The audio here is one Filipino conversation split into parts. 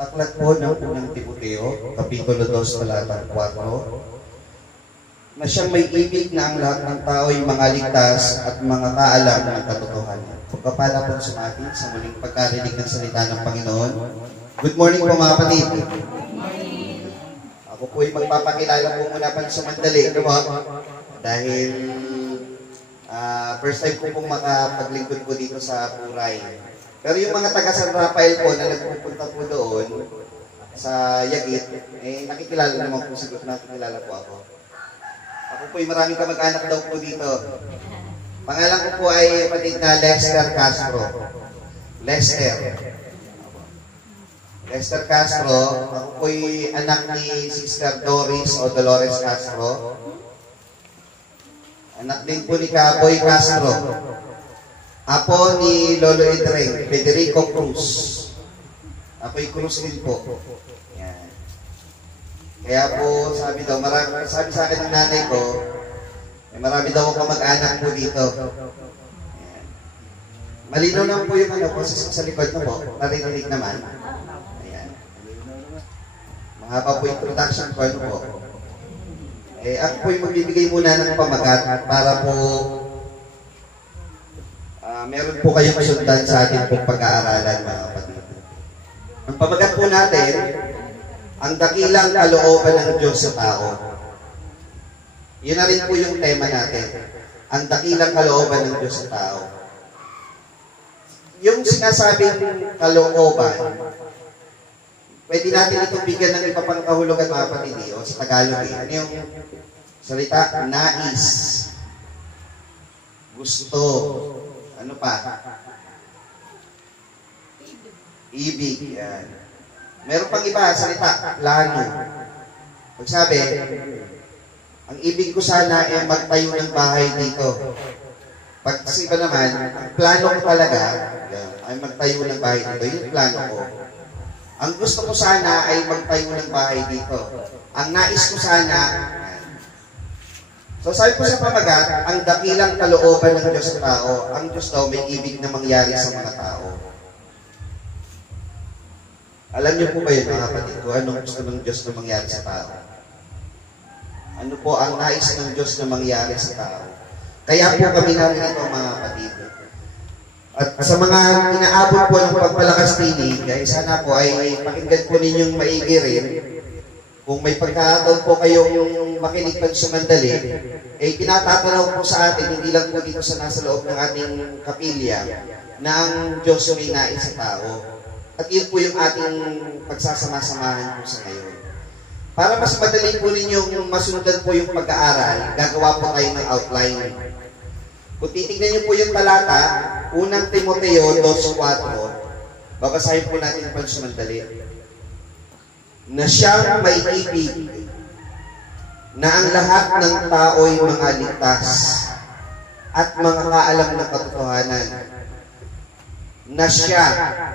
Aklat po ng unang Timoteo, Kapitulo 2, talatang 4, na siyang may ibig na ang lahat ng tao ay mga ligtas at mga kaalam ng katotohanan. Pagpapala po sa atin sa muling pagkarinig ng salita ng Panginoon. Good morning po mga kapatid. Ako po ay magpapakilala po muna pa sa mandali. Dahil first time ko pong makapaglingkod po dito sa Puray. Pero yung mga taga San Rafael po na nagpupunta po doon sa Yagit, eh nakikilala naman po siguro, nakikilala po ako. Ako po ay maraming kamag-anak daw po dito. Pangalan ko po ay kapatid na Lester Castro. Lester Castro, ako po ay anak ni Sister Doris o Dolores Castro. Anak din po ni Kaboy Castro. Apo ni Lolo Edreng, Federico Cruz. Apo'y Cruz din po. Yan. Kaya po, sabi sa akin ng nanay ko, marami daw ako mag-anak po dito. Yan. Malinaw lang po yung ano po sa likod na po. Narinig naman. Ayan. Mahaba po introduction ko ano po. Ako po yung magbibigay muna ng pamagat para po meron po kayong sundan sa ating pong pag-aaralan, mga kapatid. Ang pamagat po natin, ang dakilang kalooban ng Diyos sa tao. Yun na rin po yung tema natin. Ang dakilang kalooban ng Diyos sa tao. Yung sinasabing kalooban, pwede natin itong bigyan ng iba pang kahulugan, mga kapatid, o sa Tagalog. Ano yung salita? Nais. Gusto. Ano pa? Ibig. Yan. Meron pang iba, salita, plano. Pagsabi, ang ibig ko sana ay magtayo ng bahay dito. Pag iba naman, ang plano ko talaga ay magtayo ng bahay dito. Yung plano ko. Ang gusto ko sana ay magtayo ng bahay dito. Ang nais ko sana, so sabi ko sa pamagat, ang dakilang kalooban ng Diyos sa tao, ang Diyos daw may ibig na mangyari sa mga tao. Alam niyo po ba yun, mga kapatid ko, anong gusto ng Diyos na mangyari sa tao? Ano po ang nais ng Diyos na mangyari sa tao? Kaya po kami narito, mga kapatid. At sa mga inaabot po ng pagpalakas tinig, sana po ay pakinggan po ninyong maigi rin. Kung may pagkakataon po kayong makinig pag sumandali, pinatatanaw po sa atin, hindi lang po dito sa nasa loob ng ating kapilya, na ang Diyos may nais sa tao. At yun po yung ating pagsasama-samahan po sa ngayon. Para mas madali po ninyong masundan po yung pag-aaral, gagawa po tayo ng outline. Kung titignan niyo po yung talata, unang Timoteo 2:4, babasahin po natin pag sumandali. Na siyang may ibig, na ang lahat ng tao'y mga ligtas at mga kaalam ng katotohanan. Na siya,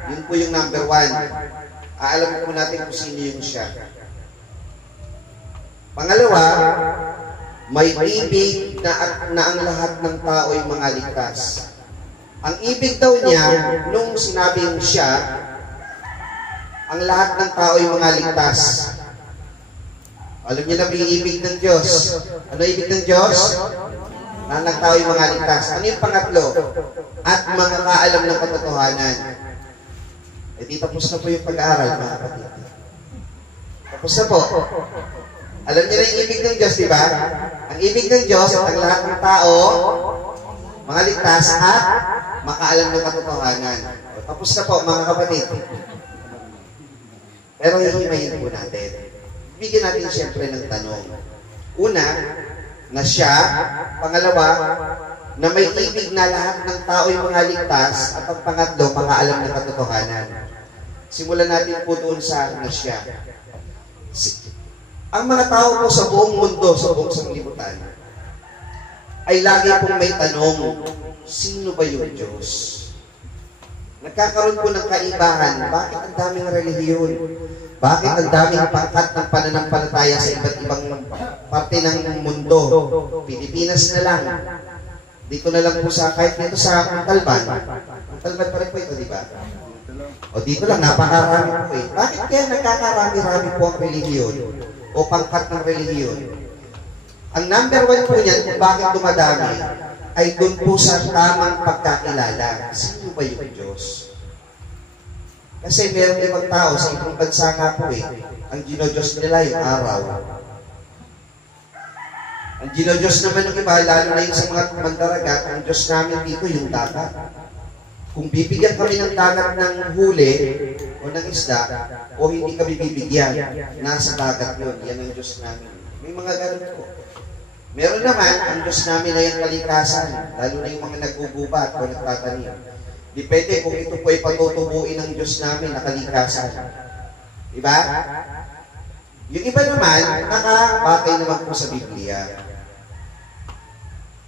yun po yung number 1. Alam po natin kung sino yung siya. Pangalawa, may ibig na ang lahat ng tao'y mga ligtas. Ang ibig daw niya, nung sinabing siya, ang lahat ng tao ay mga ligtas. Alam niyo na yung ibig ng Diyos. Ano ibig ng Diyos? Na ang tao ay mga ligtas. Ano yung pangatlo? At mga kaalam ng katotohanan. Di tapos na po yung pag-aaral, mga kapatid. Tapos na po. Alam niyo na yung ibig ng Diyos, di ba? Ang ibig ng Diyos at ang lahat ng tao, mga ligtas at makaalam ng katotohanan. Tapos na po, mga kapatid. Pero hihimayin po natin. Bigyan natin siyempre ng tanong. Una, na siya. Pangalawa, na may ibig na lahat ng tao ay mga ligtas. At ang pangatlo, makaalam ng katotohanan. Simulan natin po doon sa na siya. Ang mga tao po sa buong mundo, sa buong sanglibutan, ay lagi pong may tanong, sino ba yung Diyos? Nagkakaroon po ng kaibahan. Bakit ang daming relihiyon? Bakit ang daming pangkat ng pananampalataya sa iba't ibang parte ng mundo? Pilipinas na lang. Dito na lang po sa, kahit dito sa Montalban. Montalban pa rin po ito, di ba? O dito lang, napakarami po eh. Bakit kaya nagkakarami-rami po ang relihiyon o pangkat ng relihiyon? Ang number one po niyan kung bakit dumadami ay doon po sa tamang pagkakilala. Sino ba yung Diyos? Kasi meron ibang tao sa ibang bansa nga po eh, ang ginodiyos nila yung araw. Ang ginodiyos naman ng iba, lalo na yung sa mga mandaragat, ang Diyos namin dito yung dagat. Kung bibigyan kami ng dagat ng huli o ng isda, o hindi kami bibigyan, nasa dagat yun. Yan ang Diyos namin. May mga ganun po. Meron naman, ang Diyos namin ay ang kalikasan, lalo na yung mga nagbububat o nagtatanim. Depende kung ito po ay patutubuin ng Diyos namin na kalikasan. Diba? Yung iba naman, nakabakay naman po sa Biblia.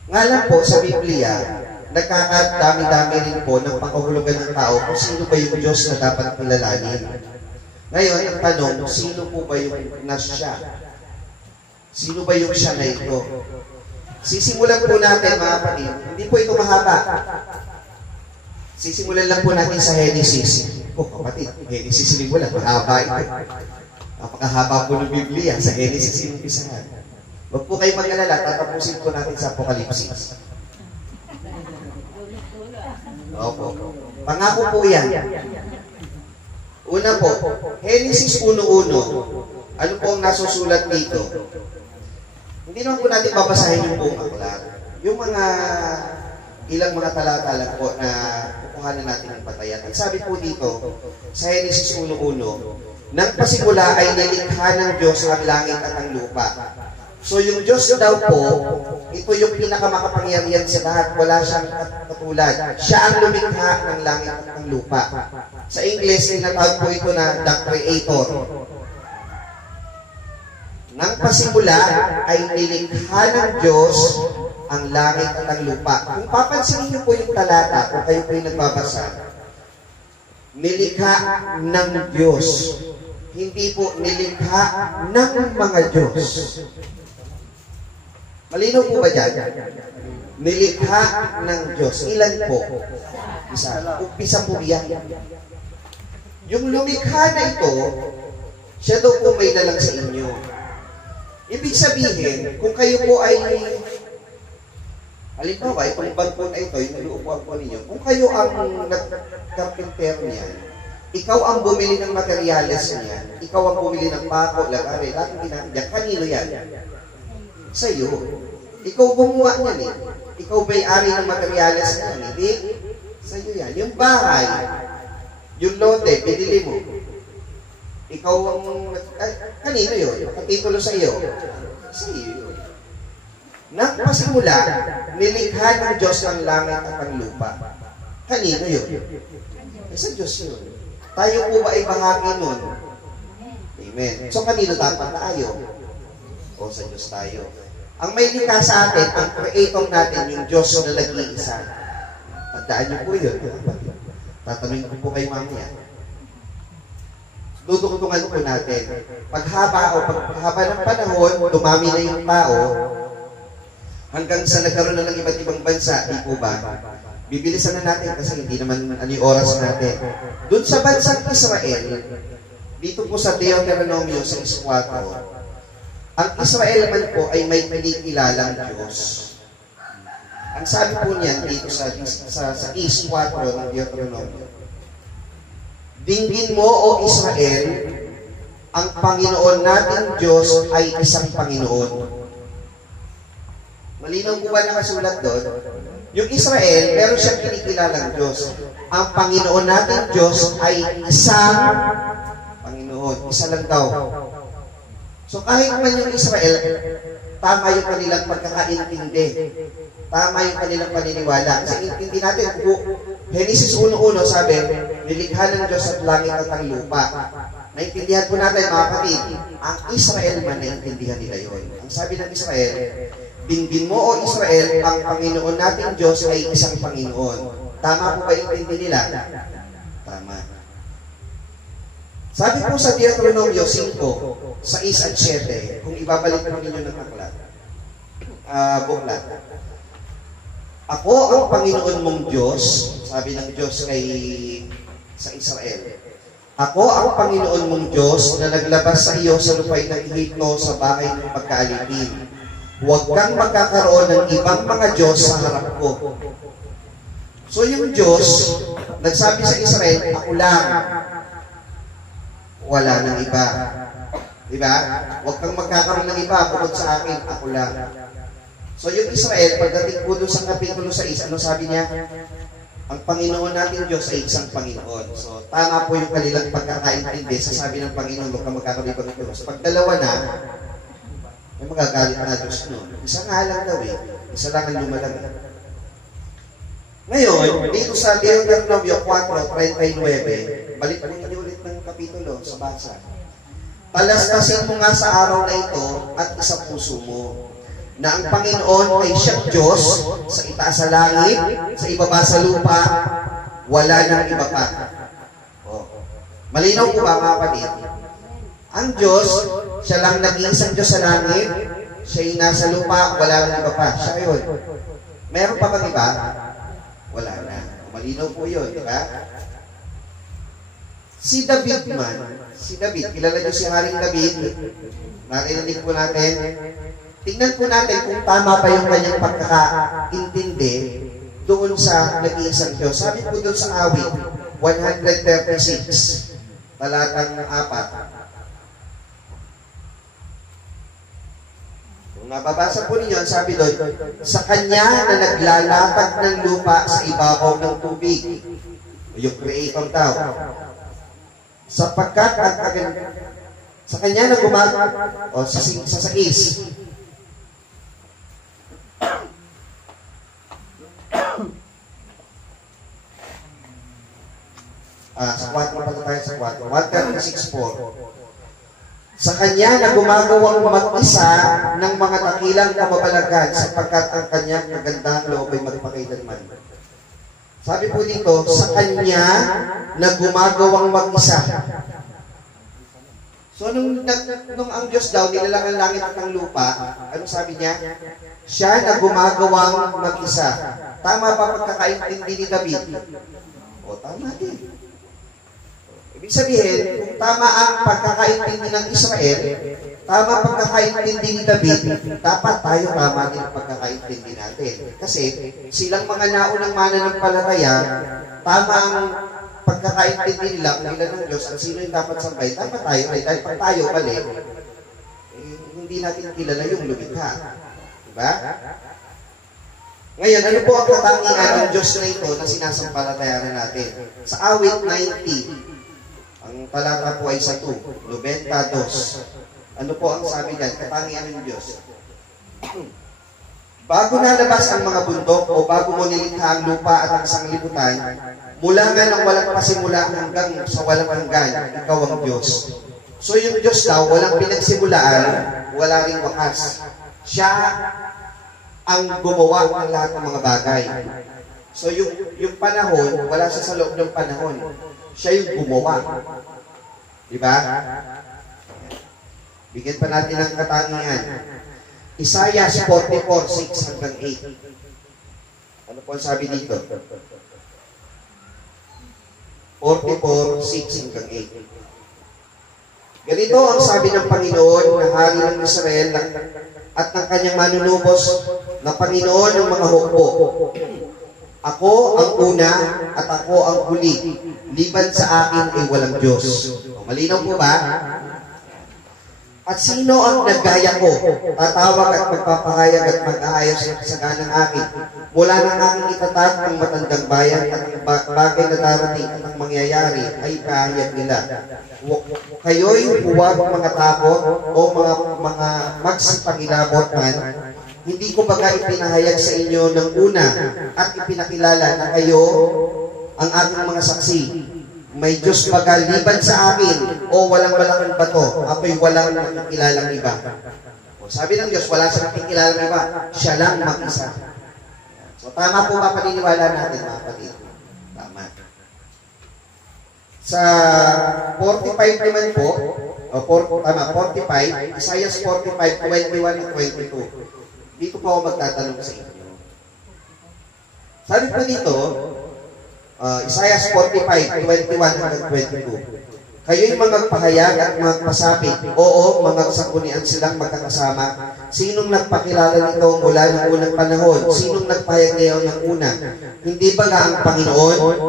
Nga lang po, sa Biblia, nagkakadami-dami rin po ng pangkahulugan ng tao kung sino ba yung Diyos na dapat kilalanin. Ngayon, ang tanong, sino po ba yung nasya? Sino ba yung siya na ito? Sisimulan po natin, mga kapatid. Hindi po ito mahaba. Sisimulan lang po natin sa Genesis. Kapatid, Genesis rin wala. Mahaba ito. Napakahaba po ng Biblia sa Genesis yung umpisahan. Huwag po kayo mag-alala, tatapusin po natin sa Apokalipsis. Opo. Pangako po yan. Una po, Genesis 1:1. Ano po ang nasusulat dito? Hindi naman po natin babasahin yung buong aklat. Yung mga ilang mga talata lang po na kukuhanan natin ng patayan. Ang sabi po dito, sa Genesis 1:1, nang pasimula ay nilikha ng Diyos ang langit at ang lupa. So yung Diyos daw po, ito yung pinakamakapangyarihan sa lahat. Wala siyang katulad. Siya ang lumikha ng langit at ng lupa. Sa English, tinatawag po ito na the Creator. Nang pasimula ay nilikha ng Diyos ang langit at ang lupa. Kung papansinin niyo po yung talata, kung kayo po yung nagbabasa, nilikha ng Diyos. Hindi po nilikha ng mga Diyos. Malinaw po ba dyan? Nilikha ng Diyos. Ilan po? Isa. Umpisa po yan. Yung lumikha na ito, siya daw po may dalang sa inyo. Ibig sabihin, kung kayo po ay, halimbawa, itong bangko na ito, yung naluupuan po ninyo, kung kayo ang nag-carpenter niyan, ikaw ang bumili ng materyales niyan, ikaw ang bumili ng pako, lagari, lahat ng ginamit niyan, kanino yan? Sa'yo. Ikaw gumawa niyan eh. Ikaw ba'y ari ng materyales niyan? Hindi. Sa'yo yan. Yung bahay, yung lote, pinili mo. Ikaw ang, kanino yun? Nakatitulo sa iyo. Sa iyo. Nang pasimula, nilikha ng Diyos ang langit at ang lupa. Kanino yun? Sa Diyos yun. Tayo po ba ay bahagi nun? Amen. So kanino dapat tayo? O sa Diyos tayo. Ang may likha sa atin, ang creator natin, yung Diyos na nag-iisa. Tandaan niyo po yun. Tatanungin ko po kayo mamaya. Duduktungan po natin. Paghaba ng panahon, dumami na yung tao, hanggang sa nagkaroon na ng iba't ibang bansa, di po ba? Bibilisan na natin kasi hindi naman ano yung oras natin. Doon sa bansang Israel, dito po sa Deuteronomio 6:4, ang Israel man po ay may pinikilalang Diyos. Ang sabi po niyan dito sa 6:4 ng Deuteronomio, dinggin mo, O Israel, ang Panginoon nating Diyos ay isang Panginoon. Malinaw po ba nakasulat doon? Yung Israel, meron siyang kinikilalang Diyos. Ang Panginoon nating Diyos ay isang Panginoon. Isa lang daw. So kahit man yung Israel, tama yung kanilang pagkakaintindi. Tama yung kanilang paniniwala. Kasi intindi natin, Genesis 1:1 sabi, nilikha ng Diyos at langit at ang lupa. Naintindihan po natin, mga kapatid, ang Israel man naintindihan nila yun. Ang sabi ng Israel, dinggin mo, O Israel, ang Panginoon nating Diyos ay isang Panginoon. Tama po ba yung intindi nila? Tama. Sabi po sa Deuteronomio 5:6 at 7, kung ibabalik po ninyo ng aklat, buklat. Ako ang Panginoon mong Diyos, sabi ng Diyos kay sa Israel. Ako ang Panginoon mong Diyos na naglabas sa iyo sa lupay ng Ehipto sa bahay ng pagkaalipin. Huwag kang magkakaroon ng ibang mga Diyos sa harap ko. So yung Diyos, nagsabi sa Israel, ako lang. Wala nang iba. Diba? Huwag kang magkakaroon ng iba, bukod sa akin, ako lang. So yung Israel, pagdating po doon sa Kapitulo 6, ano sabi niya? Ang Panginoon natin Diyos ay isang Panginoon. So tama po yung kanilang pagkakaintindi sa sabi ng Panginoon, huwag kang magkakaroon ng ibang Diyos. Pag dalawa na, may magagalit na Diyos nun. Isa nga lang daw eh. Isa lang ang lumalang. Ngayon, dito sa Deuteronomio 4:39, balik po niyo ulit ng kapitulo sa basa. Palastasin mo nga sa araw na ito at isa puso mo, na ang Panginoon ay siyang Diyos sa itaas sa langit, sa ibaba sa lupa, wala nang iba pa. Oh. Malinaw po ba mga kapatid? Ang Diyos, siya lang nag-iisang Diyos sa langit, siya yung nasa lupa, wala nang iba pa. Siya yun. Meron pa bang iba? Wala na. Malinaw po yun, di ba? Si David man, kilala niyo si Haring David? Narinig po natin. Tingnan po natin kung tama pa yung kanyang pagkakaintindi doon sa nag-iisang Diyos. Sabi po doon sa awit, 136, talatang 4. Kung nababasa po ninyo, sabi doon, sa Kanya na naglalatag ng lupa sa ibabaw ng tubig. Yung creator daw. Sapagkat sa Kanya na sa 6. Sa 4 pala tayo sa 4. 136:4. Sa Kanya na gumagawang mag-isa ng mga dakilang kababalaghan sapagkat ang Kanyang kagandahang loob ay magpakailanman. Sabi po dito, sa Kanya na gumagawang mag-isa. So, nung ang Diyos daw, nilalang ang langit at ang lupa, ano sabi niya? Siya na gumagawang mag-isa. Tama ba pagkakaintindi ni David? O, tama din. Ibig sabihin, kung tama ang pagkakaintindi ng Israel, tama pagkakaintindi ni David, dapat tayo tama din ang pagkakaintindi natin. Kasi silang mga naunang mananampalataya, tama ang pagkakaintindi nila ng Diyos at sino yung dapat sambay, dapat tayo ay dahil pag tayo mali, hindi natin kilala yung lumikha. Diba? Ngayon, ano po ang katangian ng Diyos na ito na sinasampalatayanan natin? Sa awit 90, ang talata po ay sa 2, 92. Ano po ang sabi dyan? Katangian ng Diyos. Bago nalabas ang mga bundok o bago mo nilikha ang lupa at ang sanglibutan, mula nga ng walang pasimula hanggang sa walang hanggan, ikaw ang Diyos. So yung Diyos daw, walang pinagsimulaan, wala ring wakas. Siya ang gumawa ng lahat ng mga bagay. So yung panahon, wala siya sa loob ng panahon. Siya yung gumawa. Diba? Bigyan pa natin ng katangian. Isaiah 44:6 hanggang 8. Ano po ang sabi dito? 44:6 hanggang 8. Ganito ang sabi ng Panginoon na hari ng Israel at ng kanyang manunubos na Panginoon ng mga hukbo. Ako ang una at ako ang huli. Liban sa akin ay walang Diyos. Malinaw po ba? At sino ang naggaya ko? Tatawag at magpapahayag at mag-aayos ng kasaganang akin. Mula ng aking itatag ng matandang bayan at ang bagay na darating at ang mangyayari ay pahayag nila. Kayo'y huwag mga takot o mga magsipangilabot man. Hindi ko baga ipinahayag sa inyo ng una at ipinakilala na kayo ang aking mga saksi. May Diyos baga liban sa akin o walang malaking bato. Ako'y walang nakikilalang iba. O, sabi ng Diyos, wala siyang nakikilalang iba. Siya lang mag-isa. So tama po ba paniniwala natin mga kapatid? Tama. Sa 45 naman po, tama, 45, Isaiah 45, 21 at 22. Dito po ako magtatanong sa inyo. Sabi po dito, Isaiah 45:21-22. Kayo'y mga pahayag at mga pasapit. Oo, mga sanggunian silang magkakasama. Sinong nagpakilala nito mula ng unang panahon? Sinong nagpahayag ngayon ng una? Hindi ba nga ang Panginoon?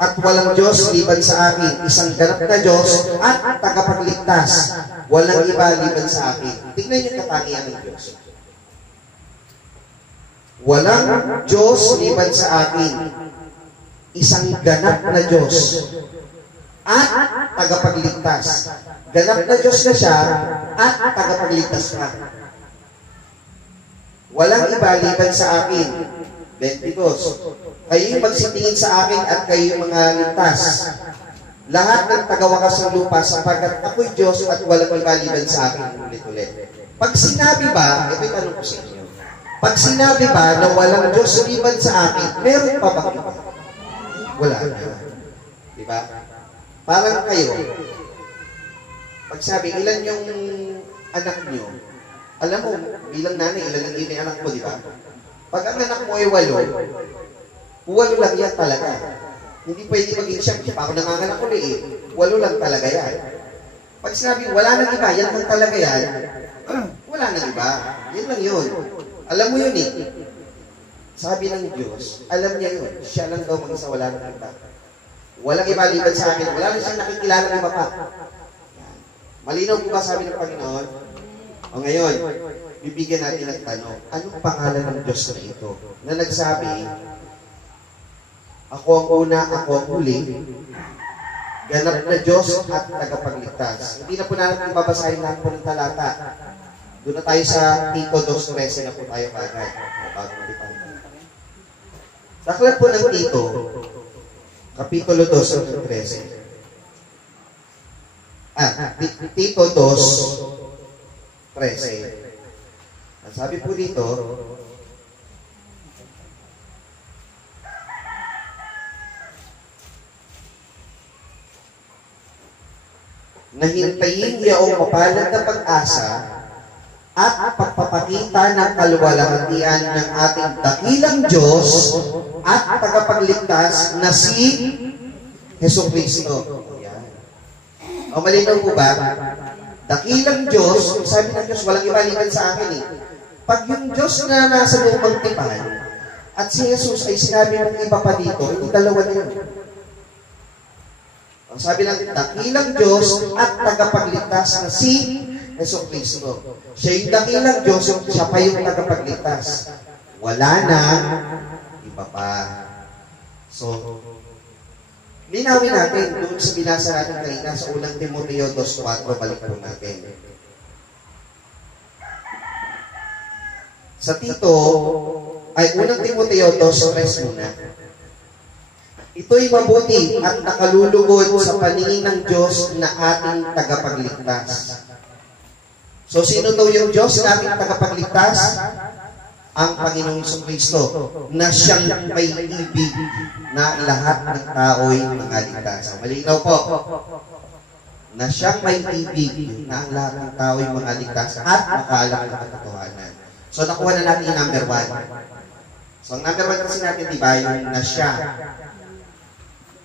At walang Diyos liban sa akin. Isang ganap na Diyos at tagapagligtas. Walang iba liban sa akin. Tingnan niyo katangian ng Diyos. Walang Diyos liban sa akin. Isang ganap na Diyos at tagapagligtas. Ganap na Diyos na siya at tagapagligtas ka. Walang iba liban sa akin. 22. Kayo'y magsitingin sa akin at kayo'y mga ligtas. Lahat ng tagawakas ng lupa sapagkat ako'y Diyos at walang iba liban sa akin. Ulit-ulit. Pag sinabi ba, ito'y tanong ko sa inyo, pag sinabi ba na walang Diyos liban sa akin, meron pa ba? Wala na. Diba? Parang kayo, pag sabi, ilan yung anak nyo? Alam mo, bilang nanay, ilan lang yung anak mo, di ba? Pag ang anak mo ay 8, 8 lang yan talaga. Hindi pwede maging siya, di pa ako nanganganak ulit eh. 8 lang talaga yan. Pag sinabi, wala nang iba, yan lang talaga yan, wala nang iba. Yan lang yun. Alam mo yun eh. Sabi ng Diyos, alam niya yun. Siya lang daw mag-isa, wala nang iba. Walang iba liban sa akin. Wala na siyang nakikilala ng iba pa. Malinaw po ba sabi ng Panginoon? O ngayon, bibigyan natin ng tanong, anong pangalan ng Diyos na ito? Na nagsabi, ako ang una, ako ang huli, ganap na Diyos at tagapagligtas. Hindi na po natin babasahin lahat po ng talata. Doon na tayo sa Tito 2:13 na po tayo kagad. Sa aklat po ng Tito, Kapitulo 2:13. Tito 2:13. Ang sabi po dito, nahintayin iyong mapalad na pag-asa at pagpapakita ng kaluwalhatian ng ating dakilang Diyos at tagapagligtas na si Jesucristo. O malinaw po ba? Dakilang Diyos, sabi ng Diyos, walang iba liban sa akin eh. Pag yung Diyos na nasa lumang tipan at si Jesus ay sinabi ng iba pa dito, hindi dalawa na yun. Ang sabi ng dakilang Diyos at tagapagligtas na si Jesucristo. Siya yung dakilang Diyos, siya pa yung tagapagligtas. Wala na, iba pa. So, linawin natin doon sa binasa natin kanina sa unang Timoteo 2:4, balik po natin. Sa Tito, ay unang Timoteo 2:3 muna. Ito'y mabuti at nakalulugod sa paningin ng Diyos na ating tagapagligtas. So, sino daw yung Diyos na ating tagapagligtas? Ang Panginoong Jesucristo, na siyang may ibig na lahat ng tao'y mangaligtas. Malinaw po. Na siyang may ibig na ang lahat ng tao'y mangaligtas at makaalam ng katotohanan. So, nakuha na natin yung number 1. So, ang number 1 kasi natin, di ba, yung na siya.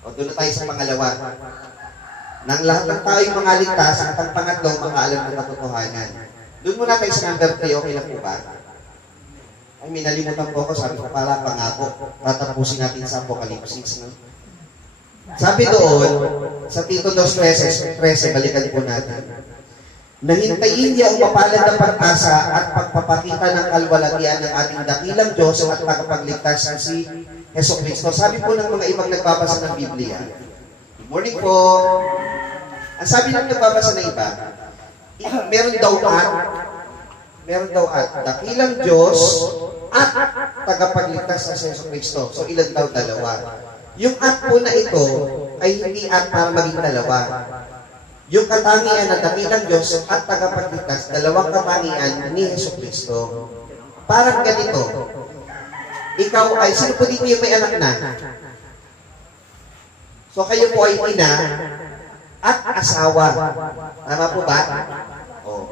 O, doon na tayo sa pangalawa. Nang lahat ng tao'y mangaligtas at ang pangatlo, makaalam ng katotohanan. Doon muna tayo sa number 3, okay lang po ba? Ay, minalimutan po ako, sabi ko pala, pangako. Tatapusin natin sa Apocalypse. No? Sabi doon, sa Tito 2:13, balikan po natin. Nahintayin niya ang mapalad na pag-asa at pagpapakita ng kalwalhatian ng ating dakilang Diyos at tagapagligtas na si Jesucristo. Sabi po ng mga ibang nagbabasa ng Biblia. Good morning po. Ang sabi ng nagbabasa ng iba, meron daw at dakilang Diyos at tagapagligtas na si Jesucristo. So, ilan daw? Dalawa. Yung at po na ito ay hindi at para maging dalawa. Yung katangian na dakilang Diyos at tagapagligtas, dalawang katangian ni Jesucristo. Parang ganito. Ikaw ay, sino po dito yung may anak na? So, kayo po ay ina at asawa. Tama po ba? O.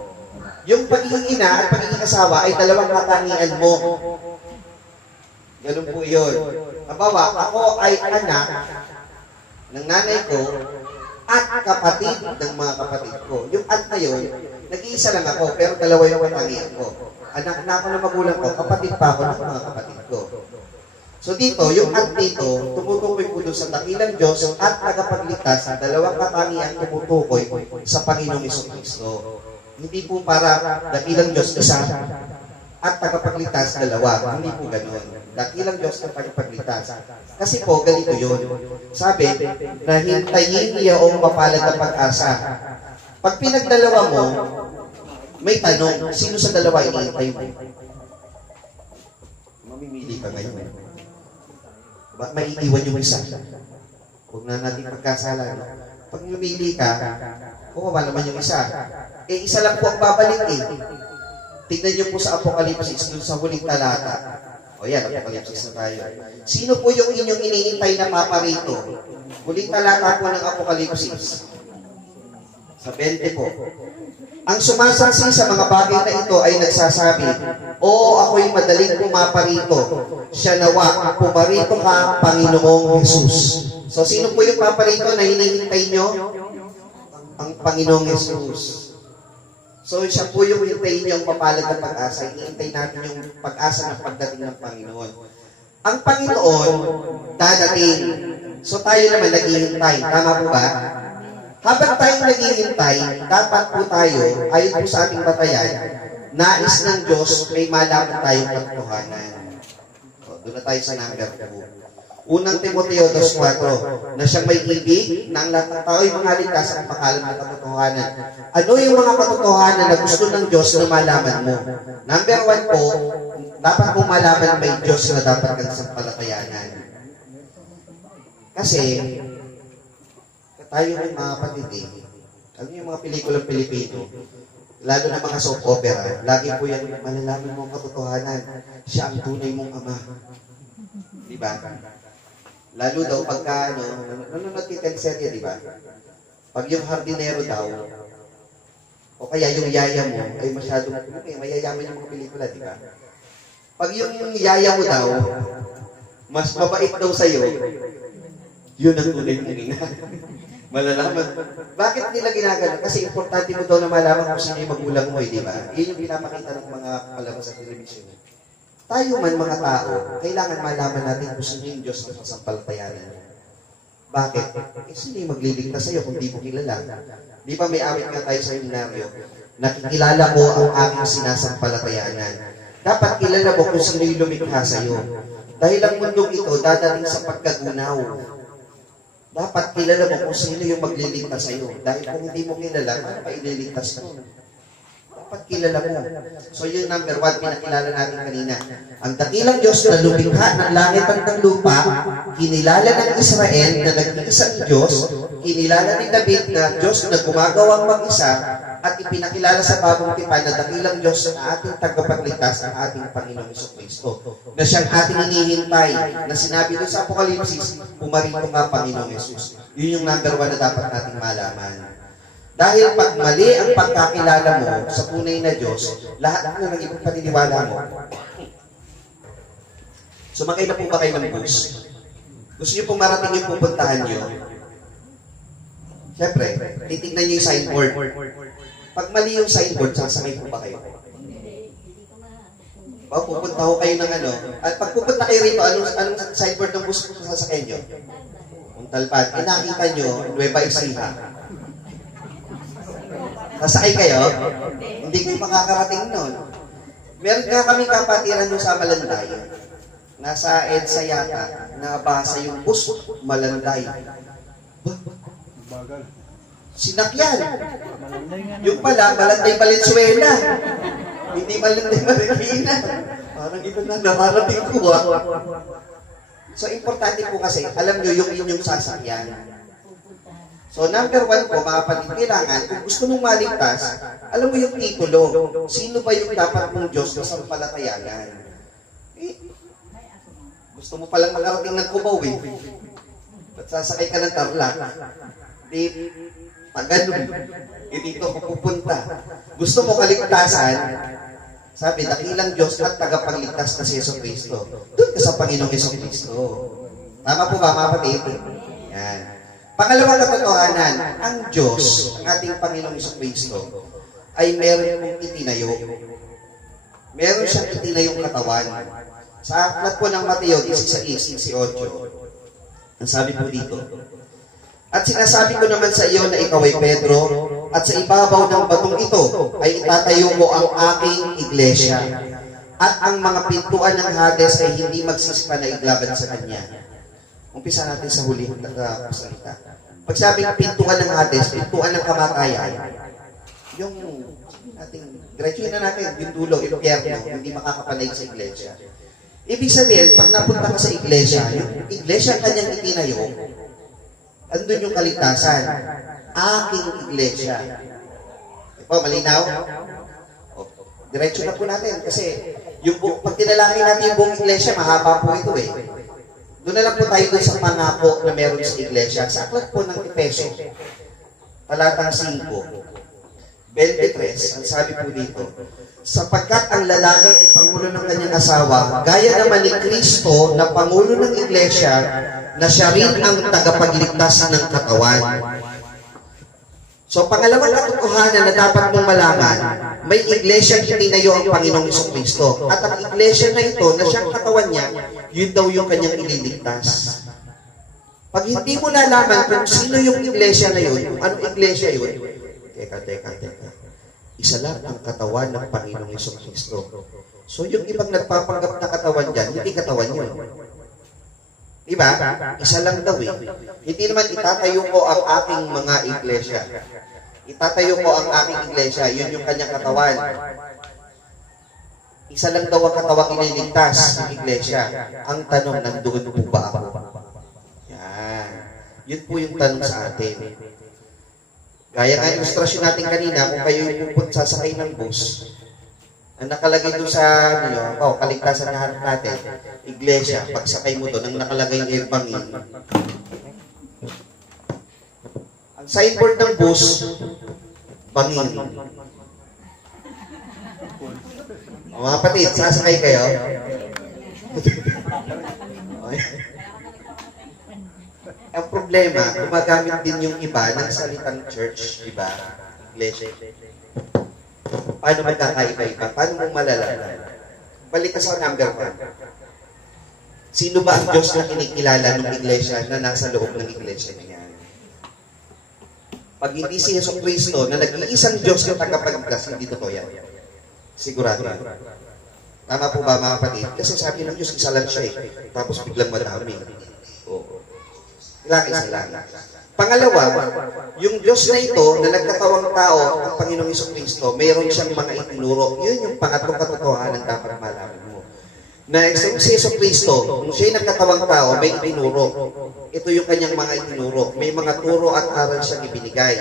Yung pagiging ina at pagiging asawa ay dalawang katangian mo. Ganun po yun. Halimbawa, ako ay anak ng nanay ko at kapatid ng mga kapatid ko. Yung at na yun, nag-iisa lang ako, pero dalawa yung katangian ko. Anak na ako ng magulang ko, kapatid pa ako ng mga kapatid ko. So dito, yung at dito, tumutukoy po doon sa dakilang Diyos at tagapagligtas, ang dalawang katangian tumutukoy sa Panginoong Jesucristo. Hindi po para dakilang Diyos isa at tagapagligtas dalawa. Hindi po ganun. Dakilang Diyos at tagapagligtas. Kasi po, ganito yun. Sabi, na hintayin iyong mapalad na pag-asa. Pag pinagdalawa mo, may tanong, sino sa dalawa inihintay mo? Mamimili ka ngayon. May iiwan yung isa. Huwag na natin pagkasala. No? Pag lumili ka, kumawa naman yung isa. Eh, isa lang po ang babalik eh. Tignan niyo po sa Apokalipsis, dun sa huling talata. O yan, Apokalipsis na tayo. Sino po yung inyong iniintay na paparito? Huling talata po ng Apokalipsis. Sa 20 po. Ang sumasaksi sa mga bagay na ito ay nagsasabi, "Oo, ako'y madaling pumaparito. Siya nawa, pumarito ka, Panginoong Jesus." So, sino po yung paparito na hinihintay nyo? Ang Panginoong Jesus. So, siya po yung hintayin nyo ang mapalad na pag-asa. Hinihintay natin yung pag-asa ng pagdating ng Panginoon. Ang Panginoon, dadating. So, tayo naman naghihintay. Tama po ba? Habang tayong naghihintay, dapat po tayo, ayon po sa ating batayan, nais ng Diyos, may malaman tayong katotohanan. So, doon na tayo sa number 2. Unang Timoteo 2:4, na siyang may ibig na ang lahat ng tao ay manghaligtas ang pakalam ng katotohanan. Ano yung mga katotohanan na gusto ng Diyos na malaman mo? Number 1 po, dapat mo malaman may Diyos na dapat kang sampalatayanan. Kasi, tayo ng mga kapatid alam yung mga pelikulang Pilipino, lalo na mga soap opera, lagi po yan, malalaman mo ang katotohanan, siya ang tunay mong ama. Diba? Lalo daw pagka, nanonood kita ng serye, diba? Pag yung hardinero daw, o kaya yung yaya mo, ay masyadong, mayayaman yung mga pelikula, diba? Pag yung yaya mo daw, mas mabait daw sa'yo, yun ang tunay mong ina. Malalaman. Bakit nila ginagano? Kasi importante mo daw na malaman kung sino yung magulang mo, di ba? Yun yung pinapakita ng mga palabas sa television. Tayo man, mga tao, kailangan malaman natin kung sino yung Diyos na sasampalatayanan. Bakit? Eh, sino yung magliligtas sa'yo kung di mo kilala? Di ba may awit nga tayo sa seminaryo? Nakikilala ko ang aking sinasampalatayanan. Dapat kilala mo kung sino yung lumikha sa'yo. Dahil ang mundong ito dadating sa pagkagunaw. Dapat kilala mo kung sino yung magliligtas sa iyo. Dahil kung hindi mo kilala, ano pa ililigtas mo? Dapat kilala mo. So yung number 1, pinakilala natin kanina. Ang dakilang Diyos na lumikha ng langit at ng lupa, kinilala ng Israel na nag-iisang Diyos, kinilala ni David na Diyos na gumagawang mag-isa, at ipinakilala sa bagong tipan na dakilang Diyos na ating tagapagligtas ang ating Panginoong Jesucristo. Na siyang ating hinihintay, na sinabi doon sa Apokalipsis, pumarito ka, Panginoong Jesus. Yun yung number 1 na dapat nating malaman. Dahil pag mali ang pagkakilala mo sa tunay na Diyos, lahat na ng ibang paniniwala mo. Sumakay na po ba kayo ng bus? Gusto niyo pong marating yung pupuntahan niyo? Siyempre, titignan niyo yung signboard. Pag mali yung signboard, sasakay po ba kayo? O, pupunta ho kayo ng ano. At pag pupunta kayo rito, anong signboard ng bus kung sasakay nyo? Kung talpad. Eh, nakita nyo, Nueva Ecija. Sasakay kayo? Hindi kayo makakarating nun. Meron nga kami kapatiran nyo sa Malanday. Nasa EDSA yata, nabasa yung bus, Malanday. Bagal. Sinakyan. Yung pala, Malanday Valenzuela. Hindi Malanday Marikina. Parang iba na nakarating ko. So, importante po kasi, alam nyo yung inyong sasakyan. So, number 1 po, mga kailangan, kung gusto mong maligtas, alam mo yung titulo. Sino ba yung dapat mong Diyos na sampalatayanan? Eh, gusto mo palang makarating ng Cubao eh. Ba't sasakay ka ng Tarlac? Di, pag ganun, dito ako pupunta. Gusto mo kaligtasan, sabi, dakilang Diyos at tagapagligtas na si Jesucristo. Doon ka sa Panginoong Jesucristo. Tama po ba, mga kapatid? Yan. Pangalawang katotohanan, ang Diyos, ang ating Panginoong Jesucristo, ay meron pong itinayo. Meron siyang itinayong katawan. Sa aklat po ng Mateo 16:18, ang sabi po dito, at sinasabi ko naman sa iyo na ikaw ay Pedro, at sa ibabaw ng batong ito ay itatayo mo ang aking iglesia, at ang mga pintuan ng Hades ay hindi magsispa na iglaban sa kanya. Umpisa natin sa huli ng salita. Pag sabing pintuan ng Hades, pintuan ng kamatayan, yung ating, diretsuhin na natin, yung dulo, impyerno, hindi makakapanay sa iglesia. Ibig sabihin, pag napunta ka sa iglesia, yung iglesia kanyang itinayo, andun yung kaligtasan. Aking iglesia. Ito, malinaw? O, diretso na po natin kasi yung pag tinalangin natin yung buong iglesia, mahaba po ito eh. Doon na lang po tayo doon sa pangako na meron sa iglesia. Sa aklat po ng Efeso, talatang 5, 23, ang sabi po dito, sapagkat ang lalaki ay pangulo ng kanyang asawa, gaya naman ni Kristo na pangulo ng iglesia, na siya rin ang tagapagligtas ng katawan. So, pangalawang katotohanan na dapat mong malaman, may iglesia itinayo ang Panginoong Jesucristo. At ang iglesia na ito, na siyang katawan niya, yun daw yung kanyang ililigtas. Pag hindi mo nalaman kung sino yung iglesia na yun, anong iglesia yun, teka. Isa lang ang katawan ng Panginoong Jesucristo. So, yung ibang nagpapanggap na katawan dyan, hindi katawan yun. Diba? Isa lang daw eh. Hindi naman itatayo ko ang aking mga iglesia. Itatayo ko ang aking iglesia. Yun yung kanyang katawan. Isa lang daw ang katawang iniligtas ng iglesia. Ang tanong, nandoon po ba ako? Yan. Yun po yung tanong sa atin. Gaya nga ilustrasyon natin kanina, kung kayo yung sasakay ng bus, ang nakalagay doon sa kaligtasan na harap natin, iglesia, pagsakay mo doon, ang nakalagay ng bangin. Ang signboard ng bus, bangin. O, mga kapatid, sasakay kayo? Ang problema, gumagamit din yung iba ng salitang church, iba, iglesia. Paano magkakaiba-iba? Paano mong malalaman? Balik ka sa number 1. Sino ba ang Diyos na kinikilala ng iglesia na nasa loob ng iglesia niya? Pag hindi si Jesucristo na nag-iisang Diyos na tagapagligtas, hindi totoo yan. Sigurado. Tama po ba, mga kapatid? Kasi sabi ng Diyos, isa lang siya eh. Tapos biglang madami. Oo. Isa lang. Pangalawa, yung Diyos na ito, na nagkatawang tao, ang Panginoong Jesucristo, mayroon siyang mga itinuro. Yun yung pangatlong katotohanan dapat malaman mo. Na si Jesucristo, kung siya'y nagkatawang tao, may itinuro. Ito yung kanyang mga itinuro. May mga turo at aral siyang ibinigay.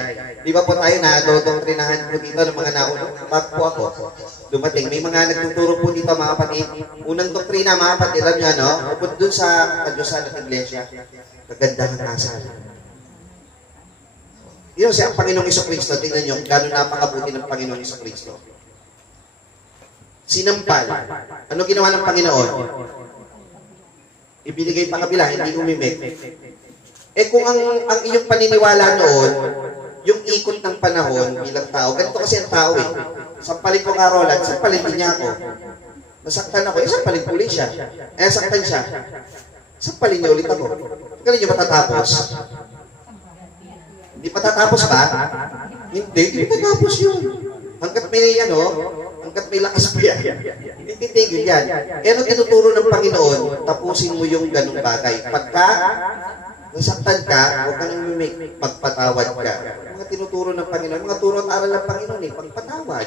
Di ba po tayo na dodoktrinahan po dito ng mga naunang bago po ako dumating. May mga nagtuturo po dito, mga kapatid. Unang doktrina, mga kapatid, alam niyo, no? Upod dun sa Kadyosan at Iglesia, kagandahan asal. Yun siya, ang Panginoong Jesucristo, tingnan nyo, gano'n napakabuti ng Panginoong Jesucristo. Sinampal. Ano ginawa ng Panginoon? Ibinigay pa kabila, hindi umimik. Eh kung ang iyong paniniwala noon, yung ikot ng panahon bilang tao, ganito kasi ang tao eh. Sampalin ko nga Roland, sampalin din niya ako. Nasaktan ako, sampalin ko ulit siya. Saktan siya. Sampalin niya ulit ako. Ganun niyo matatapos. Hindi patatapos ba? Hindi patatapos yun. Hanggat may hanggat may lakas pa yan. Hindi tigil yan. Ano tinuturo ng Panginoon, tapusin mo yung ganung bagay. Pagka nasaktan ka, huwag ka nang magpatawad ka. Mga tinuturo ng Panginoon, mga turo at aral ng Panginoon pagpatawad.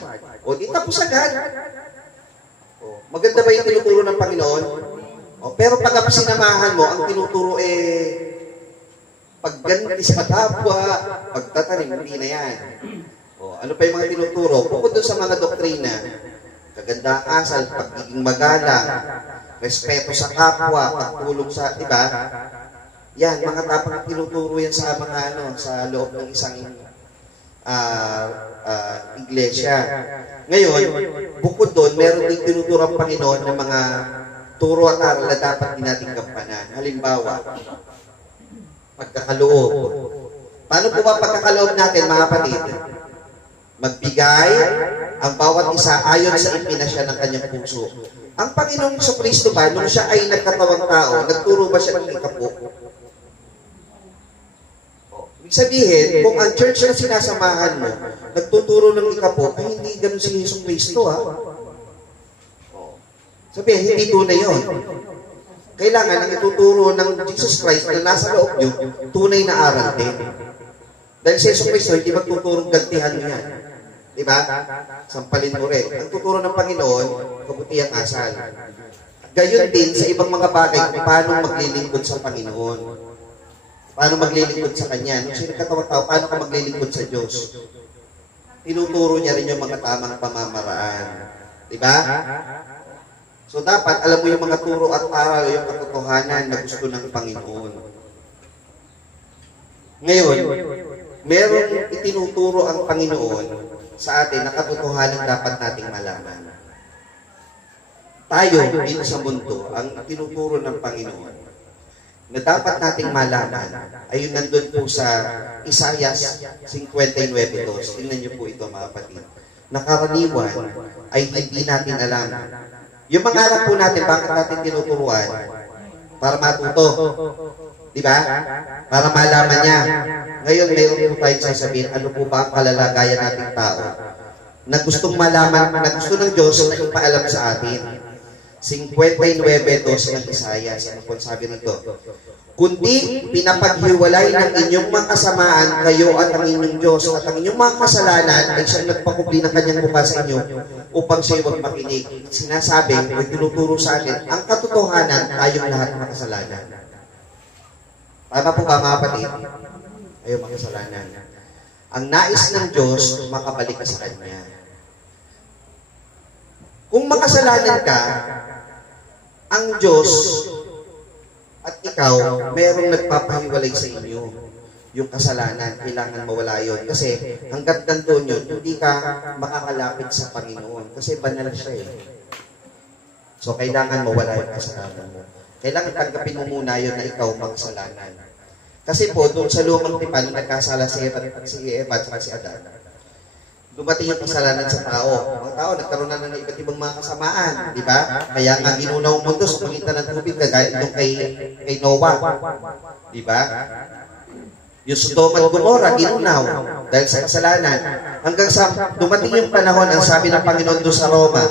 O di tapos agad. Maganda ba yung tinuturo ng Panginoon? Pero pag sinamahan mo, ang tinuturo pagganti sa kapwa, pagtatanim, hindi na yan. Ano pa yung mga tinuturo? Bukod doon sa mga doktrina, kagandang asal, pagiging magalang, respeto sa kapwa, pagtulong sa, diba? Yan, mga tapang tinuturo yan sa mga sa loob ng isang iglesia. Ngayon, bukod doon, meron din tinuturo ang Panginoon ng mga turo at aral na dapat din nating gampanan. Halimbawa, pagkakaloob. Paano po ba pagkakaloob natin, mga kapatid? Magbigay ang bawat isa ayon sa ipinasya ng kanyang puso. Ang Panginoong Kristo ba, nung siya ay nagkatawang tao, nagturo ba siya ng ikapo? Ibig sabihin, kung ang church na sinasamahan mo, nagtuturo ng ikapo, ay hindi ganun si Yesu Kristo, ha? Sabihin, hindi tunay yun. Kailangan ang ituturo ng Jesus Christ na nasa loob nyo, tunay na aral din. Dahil si Yesu Kristo, hindi magtuturong gantihan nyo yan. Diba? Sampalin mo rin. Ang tuturo ng Panginoon, kabutiang asal. Gayon din sa ibang mga bagay kung paano maglilingkod sa Panginoon. Paano maglilingkod sa Kanya. Nung sino katawang tao, paano ka maglilingkod sa Diyos? Tinuturo niya rin yung mga tamang pamamaraan. Diba? So dapat, alam mo yung mga turo at aral, yung katotohanan na gusto ng Panginoon. Ngayon, merong itinuturo ang Panginoon sa atin na katotohanan dapat nating malaman. Tayo, dito sa mundo, ang tinuturo ng Panginoon na dapat nating malaman ay yung nandun po sa Isaias 59:2. Tingnan niyo po ito, mga kapatid. Nakaraniwan ay hindi natin alam. Yung mangarap po natin, bakit natin tinuturuan? Para matuto. Diba? Para malaman niya. Ngayon, mayroon po tayong sasabihin, ano po ba ang kalalagayan nating tao? Na gustong malaman, na gusto ng Diyos na ipaalam sa atin. 59:2 ng Isaias. Ano po sabi nito? Kundi pinapaghiwalay ng inyong mga kasamaan kayo at ang inyong Diyos at ang inyong mga kasalanan ay siyang nagpakubli ng kanyang mukha sa inyo upang siya huwag makinig. Sinasabi, o tinuturo sa atin, ang katotohanan, tayong lahat makasalanan. Tama po ba, mga kapatid? Ayaw makasalanan. Ang nais ng Diyos, makabalik ka sa Kanya. Kung makasalanan ka, ang Diyos at ikaw, merong nagpapahiwalay sa inyo. Yung kasalanan, kailangan mawala yun. Kasi hanggat nandun yun, hindi ka makakalapit sa Panginoon. Kasi banal siya eh. So, kailangan mawala yung kasalanan mo. Kailangan tanggapin mo muna yun na ikaw makasalanan. Kasi po, doon sa lumang tipan, nagkasala si Eva at si Adan. Dumating yung kasalanan sa tao. Mga tao, nagkaroon na ng iba't ibang mga kasamaan. Di ba? Kaya nga ginunaw ang mundo sa pagitan ng tubig, kagaya nung kay Noah. Di ba? Yung Sodom at Gomorrah, ginunaw dahil sa kasalanan. Hanggang sa dumating yung panahon, ang sabi ng Panginoon doon sa Roma.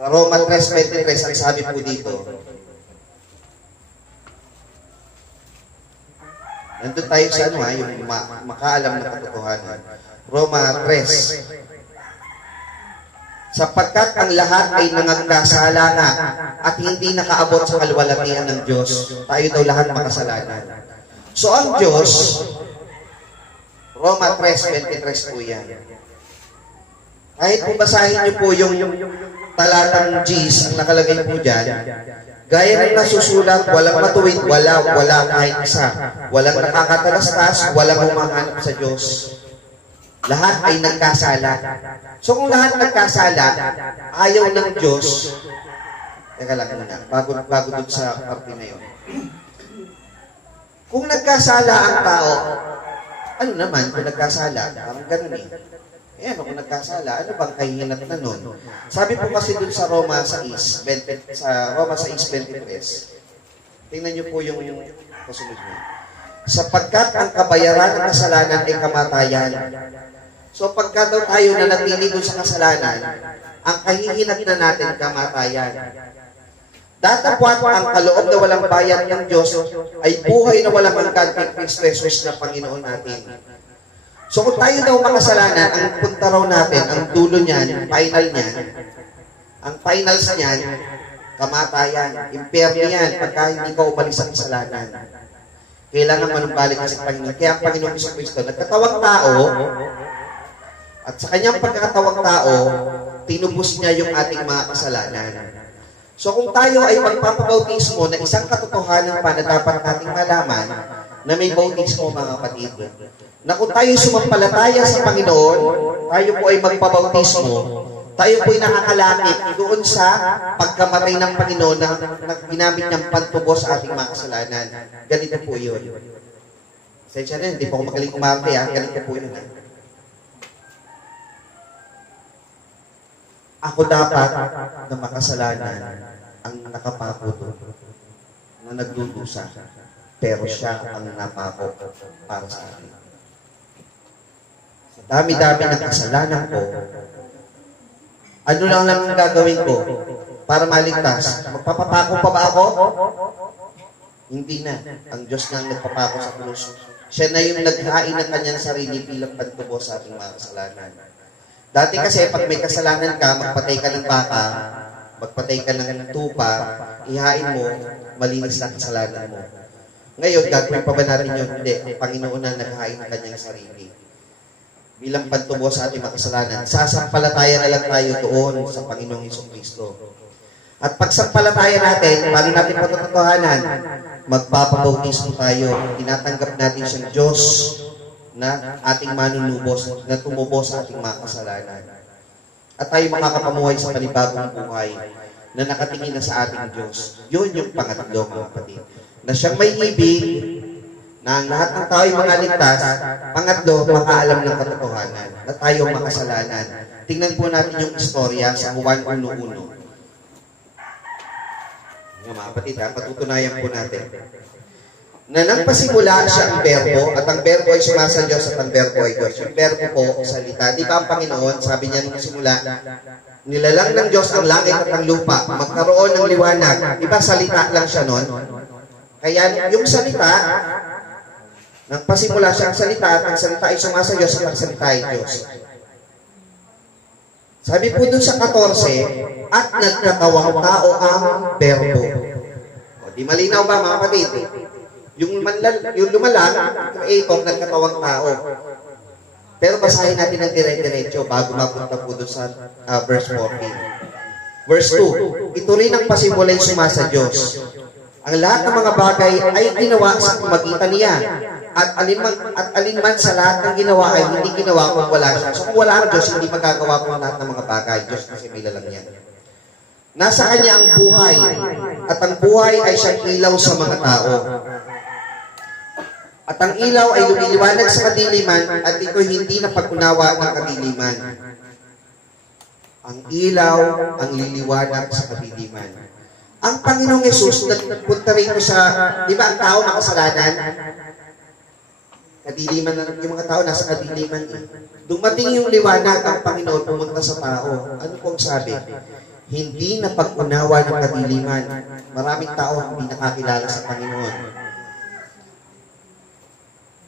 Sa Roma 3:23, ang sabi po dito, nandun tayo sa yung makaalam ng katotohanan. Roma 3. Sapagkat ang lahat ay nangagkasala na at hindi nakaabot sa kaluwalhatian ng Diyos. Tayo daw lahat makasalanan. So ang Diyos, Roma 3:23 po yan. Kahit kung basahin niyo po yung talatang G's, ang nakalagay po dyan, gaya ng nasusulat, walang matuwid, wala kahit isa. Walang nakakatalastas, walang humahanap sa Diyos. Lahat ay nagkasala. So kung lahat nagkasala, ayaw ng Diyos, teka lang muna, bago dun sa parte na yun. Kung nagkasala ang tao, ano naman kung nagkasala? Parang ganun eh. Ayan, kung nagkasala, ano bang kahinat na nun? Sabi po kasi dun sa Roma 6:23, tingnan niyo po yung kasunod niyo. Sapagkat ang kabayaran ng kasalanan ay kamatayan. So pagka daw tayo nanatili dun sa kasalanan, ang kahihinat na natin kamatayan. Datapwat ang kaloob na walang bayad ng Diyos ay buhay na walang hanggan kay Kristo Jesus na Panginoon natin. So kung tayo daw makasalanan, ang punta raw natin, ang dulo niyan, final niyan, ang finals niyan, kamatayan, impyerno yan, pagka hindi ka umalis sa kasalanan. Kailangan manumbalik ka sa Panginoon. Kaya ang Panginoon Kristo, nagkatawang tao, at sa kanyang pagkakatawang tao, tinubos niya yung ating mga kasalanan. So kung tayo ay magpapabautismo na isang katotohanan pa na dapat nating malaman, na may bautismo, mga kapatid, na kung tayo sumampalataya sa Panginoon, tayo po ay magpabautismo, Tayo po'y nakakalapit doon sa pagkamatay ng Panginoon na ginamit niyang pantubo sa ating mga kasalanan. Ganito po yun. Sensya na, hindi po ako magaling kumarte, ganito po yun. Ako dapat na makasalanan ang nakapako doon, na nagdudusa, pero siya ang napako para sa akin. Sa dami-dami ng kasalanan ko, ano lang ang gagawin ko para maligtas? Magpapapako pa ba ako? Hindi na. Ang Diyos na ang nagpapako sa krus. Siya na yung naghain ng kanyang sarili bilang pantubo sa ating mga kasalanan. Dati kasi, pag may kasalanan ka, magpatay ka ng baka, magpatay ka ng tupa, ihain mo, malinis na kasalanan mo. Ngayon, gagawin pa ba natin yun? Hindi. Ang Panginoon na naghain ng kanyang sarili bilang pantubo sa ating mga kasalanan. Sasampalataya na lang tayo doon sa Panginoong Jesucristo. At pagsampalataya natin, paano natin patutuhanan? Magpapabautismo tayo. Tinatanggap natin siyang Diyos na ating manunubos, na tumubo sa ating mga kasalanan. At tayo makakapamuhay sa panibagong buhay na nakatingin na sa ating Diyos. Yun yung pangatlo, mga kapatid. Na siyang may ibig, na ang lahat ng tao ay mga ligtas. Pangatlo, makaalam ng katotohanan na tayo makasalanan. Tingnan po natin yung istorya sa Juan 1:1. Mga kapatid, patutunayan po natin. Na nagpasimula siya ang berbo, at ang berbo ay sumasa Diyos at ang berbo ay Diyos. Yung berbo po, salita. Di ba ang Panginoon, sabi niya nung simula, nilalang ng Diyos ang langit at ang lupa, magkaroon ng liwanag. Di ba salita lang siya nun? Kaya yung salita, nagpasimula siya ang salita, at ang salita ay sumasa Diyos at ang salita ay Diyos. Sabi po dun sa 14, at nagkatawang tao ang berbo. O, di malinaw ba mga kapatid? Yung lumalang, creator, nagkatawang tao. Pero basahin natin ang dire-diretso bago mapunta po dun sa verse 14. Verse 2, ito rin ang pasimulay sumasa Diyos. Ang lahat ng mga bagay ay ginawa sa pamagitan niya. At alinman sa lahat ng ginawa ay hindi ginawa kung wala siya. So kung wala ang Diyos, hindi magagawa po ang lahat ng mga bagay. Diyos kasi may lalang yan. Nasa Kanya ang buhay. At ang buhay ay siyang ilaw sa mga tao. At ang ilaw ay lumiliwanag sa kadiliman at ito hindi na pag-unawa ng kadiliman. Ang ilaw ang liliwanag sa kadiliman. Ang Panginoong Yesus, nagpunta rito sa, di ba ang tao na kasalanan? Kadiliman na yung mga tao nasa kadiliman. Dumating yung liwanag, ang Panginoon pumunta sa tao. Ano pong sabi? Hindi na pag-unawa ng kadiliman. Maraming tao hindi nakakilala sa Panginoon.